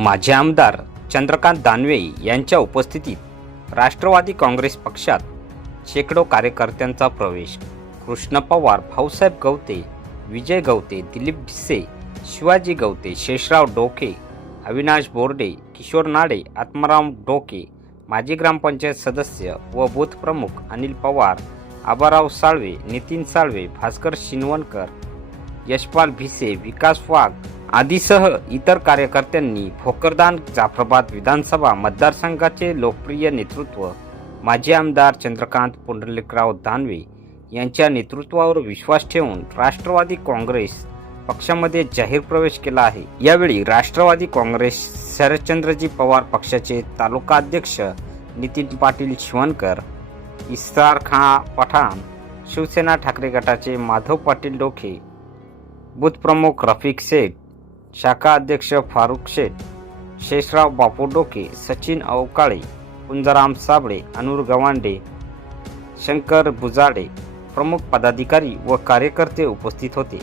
माजी आमदार चंद्रकांत दानवे यांच्या उपस्थितीत राष्ट्रवादी काँग्रेस पक्षात शेकडो कार्यकर्त्यांचा प्रवेश. कृष्ण पवार भाऊसाहेब गवते विजय गवते दिलीप भिसे शिवाजी गवते शेषराव डोके अविनाश बोर्डे किशोर नाडे आत्माराम डोके माजी ग्रामपंचायत सदस्य व बूथ प्रमुख अनिल पवार आबाराव साळवे नितीन साळवे भास्कर शिनवणकर यशपाल भिसे विकास वाघ आदीसह इतर कार्यकर्त्यांनी भोकरदान जाफराबाद विधानसभा मतदारसंघाचे लोकप्रिय नेतृत्व माजी आमदार चंद्रकांत पुंडलिकराव दानवे यांच्या नेतृत्वावर विश्वास ठेवून राष्ट्रवादी काँग्रेस पक्षामध्ये जाहीर प्रवेश केला आहे. यावेळी राष्ट्रवादी काँग्रेस शरदचंद्रजी पवार पक्षाचे तालुका अध्यक्ष नितीन पाटील शिवणकर इस्तार खां पठाण शिवसेना ठाकरे गटाचे माधव पाटील डोके बूथ प्रमुख रफिक शेख शाखा अध्यक्ष फारुख शेख शेषराव बापू डोके सचिन अवकाळे कुंजाराम साबळे अनुर गवांडे शंकर बुजाडे प्रमुख पदाधिकारी व कार्यकर्ते उपस्थित होते.